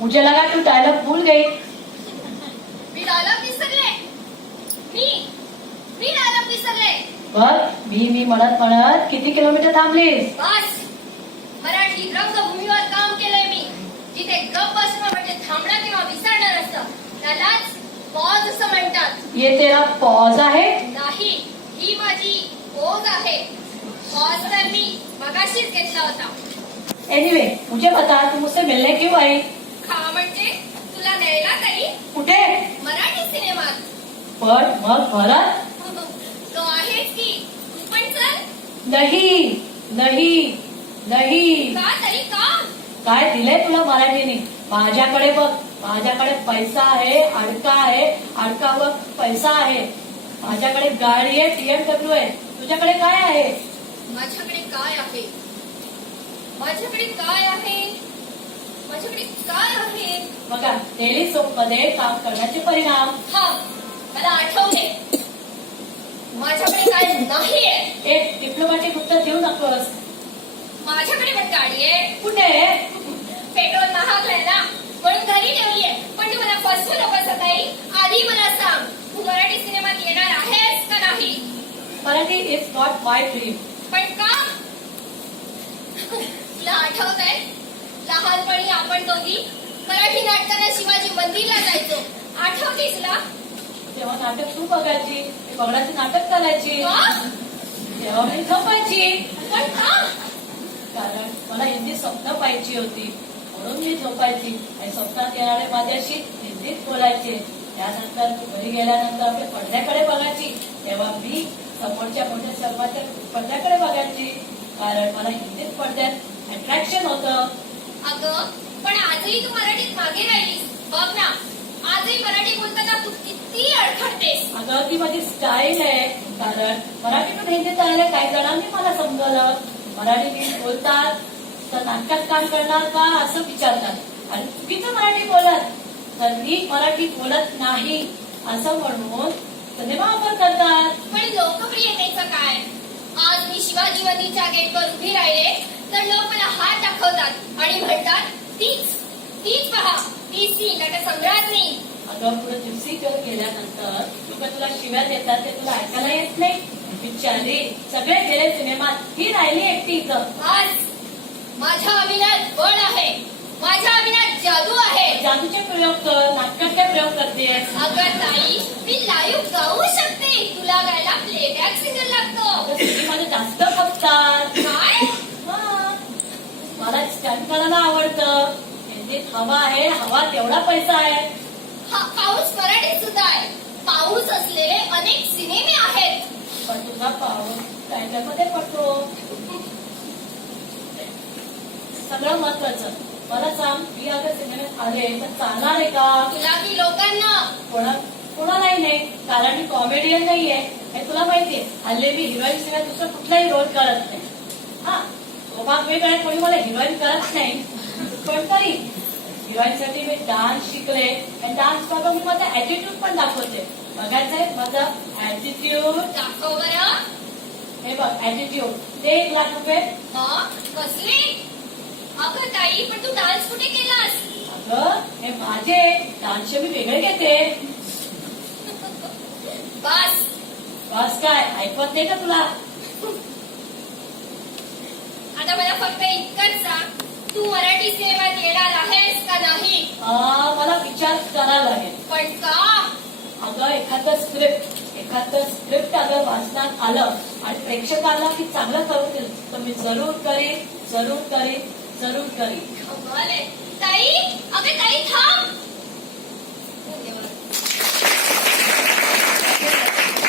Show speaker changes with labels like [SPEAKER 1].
[SPEAKER 1] मुझे लगा तू डायलॉग भूल गई।
[SPEAKER 2] मी डायलॉग विसरले. मी मी डायलॉग विसरले.
[SPEAKER 1] बघ मी मी म्हणत म्हणत किती किलोमीटर थांबलीस?
[SPEAKER 2] बस. मराठी रंगभूमीवर काम केलंय मी. जिथे गप बसणं म्हणजे थांबणं किंवा विसरणं नसतं. त्यालाच पॉज असं म्हणतात.
[SPEAKER 1] ये तेरा पॉज आहे?
[SPEAKER 2] नाही ही माझी पोज आहे. पॉज तर मी मगाशीच घेतला होता.
[SPEAKER 1] एनिवे मुझे बता तू मुझसे मिलने क्यों आई?
[SPEAKER 2] म्हणजे तुला न्यायला तरी
[SPEAKER 1] कुठे?
[SPEAKER 2] मराठी सिनेमात.
[SPEAKER 1] पण मग परत?
[SPEAKER 2] तो आहेच की. तू पण चल.
[SPEAKER 1] नाही नाही नाही.
[SPEAKER 2] का तरी का?
[SPEAKER 1] काय दिलंय तुला मराठीने? माझ्याकडे बघ. माझ्याकडे पैसा आहे अडका आहे. अडकावर पैसा आहे. माझ्याकडे गाडी आहे टीएमडब्ल्यू आहे. तुझ्याकडे काय आहे?
[SPEAKER 2] माझ्याकडे काय आहे? माझ्याकडे काय आहे? माझ्याकडे काय आहे?
[SPEAKER 1] बघा डेली सोपमध्ये काम करण्याचे परिणाम.
[SPEAKER 2] हा मला आठवते. माझ्याकडे काय नाहीये
[SPEAKER 1] एक डिप्लोमॅटिक उत्तर देऊ नकोस.
[SPEAKER 2] माझ्याकडे पण गाडी आहे.
[SPEAKER 1] कुठे?
[SPEAKER 2] पेट्रोल महागलंय ना? म्हणून घरी ठेवलीये पण तू मला फसवू नकोस काही. आधी मला सांग तू मराठी सिनेमात येणार आहेस का नाही?
[SPEAKER 1] Marathi is not my dream
[SPEAKER 2] पण का? तुला आठवत आहे लहानपणी आपण दोघी मराठी नाटकाला शिवाजी मंदिरला जायचो. आठवते तुला
[SPEAKER 1] तेव्हा नाटक तू बघायची मी बघण्याचे नाटक करायची? तेव्हा मी झोपायची.
[SPEAKER 2] पण का
[SPEAKER 1] कारण मला हिंदी स्वप्न पाहिजे होती. म्हणून मी झोपायची. आणि स्वप्नात येणारे माझ्याशी हिंदीत बोलायचे. त्यानंतर घरी गेल्यानंतर आपल्या पडद्याकडे बघायची. तेव्हा मी समोरच्या मोठ्या सर्वांच्या पडद्याकडे बघायची. कारण मला हिंदीत पडद्यात अट्रॅक्शन होतं.
[SPEAKER 2] अगं पण आजही तू मराठीत मागे राहिलीस. बघ ना आजही मराठी बोलताना तू किती अडखडतेस.
[SPEAKER 1] अगं ती माझी स्टाईल आहे. कारण मराठीतून हिंदीत आलेल्या काही जणांनी मला समजवलं. मराठी नीट बोलतात तर नाटकात काम करणार का असं विचारतात. आणि चुकीचं मराठी बोलत तर मी मराठी बोलत नाही असं म्हणून सिनेमा वापर करतात.
[SPEAKER 2] पण लोकप्रियतेचं काय? आज मी शिवाजी मंदिरच्या गेटवर उभी राहिले तर लोक मला हात दाखवतात आणि म्हणतात तीच तीच पहा तीच ती नटसम्राज्ञी
[SPEAKER 1] अगं पुढे जिप्सीकडे गेल्यानंतर लोक तुला शिव्या देतात ते तुला ऐकायला येत नाही. बिचारी सगळे गेले सिनेमात. ही राहिली एकटी इथं.
[SPEAKER 2] आज माझ्या अभिनयात बळ आहे. माझ्या अभिनयात जादू आहे.
[SPEAKER 1] जादूचे प्रयोग कर नाटकात काय प्रयोग करतेस.
[SPEAKER 2] अगं ताई मी लाईव्ह गाऊ शकते. तुला गायला प्लेबॅक सिंगर लागतो.
[SPEAKER 1] मध्ये जास्त खपतात
[SPEAKER 2] काय?
[SPEAKER 1] हा. मला स्टंट करायला आवडतं. हवा आहे हवा तेवढा पैसा आहे.
[SPEAKER 2] हा पाऊस मराठीत सुद्धा आहे. पाऊस असलेले अनेक सिनेमे आहेत.
[SPEAKER 1] पण तुझा पाऊस टायटलमध्ये पडतो. सगळं महत्वाचं. मला सांग मी अगर सिनेमात आले तर चालणार आहे का?
[SPEAKER 2] तुला की लोकांना.
[SPEAKER 1] कोणा कोणालाही नाही कारण मी कॉमेडियन नाहीये. हे तुला माहितीये हल्ली मी हिरोईन शिवाय दुसरा कुठलाही रोल करत नाही. हा तो भाग वेगळा कोणी मला हिरोईन करत नाही. पण तरी हिरोईन साठी मी डान्स शिकले. आणि डान्स बघा मी माझा ऍटिट्यूड पण दाखवते. बघायचंय माझा ऍटिट्यूड
[SPEAKER 2] दाखव
[SPEAKER 1] हे बघ ऍटिट्यूड ते एक लाख रुपये.
[SPEAKER 2] कसले? अगं ताई पण तू डान्स कुठे केलास?
[SPEAKER 1] अगं हे माझे. डान्सचे मी वेगळे घेते.
[SPEAKER 2] बस.
[SPEAKER 1] बस काय? ऐकवत नाही का तुला?
[SPEAKER 2] आता मला फक्त इतकंच सांग. तू मराठी सिनेमात येणार आहेस का नाही?
[SPEAKER 1] मला विचार करावा लागेल.
[SPEAKER 2] पण का?
[SPEAKER 1] अगं एखादं स्क्रिप्ट एखादं स्क्रिप्ट अगं वाचण्यात आलं आणि प्रेक्षकाला की चांगलं करून दिलं तर मी जरूर करीन जरूर करीन जरूर करीन.
[SPEAKER 2] ताई अगं ताई थांब.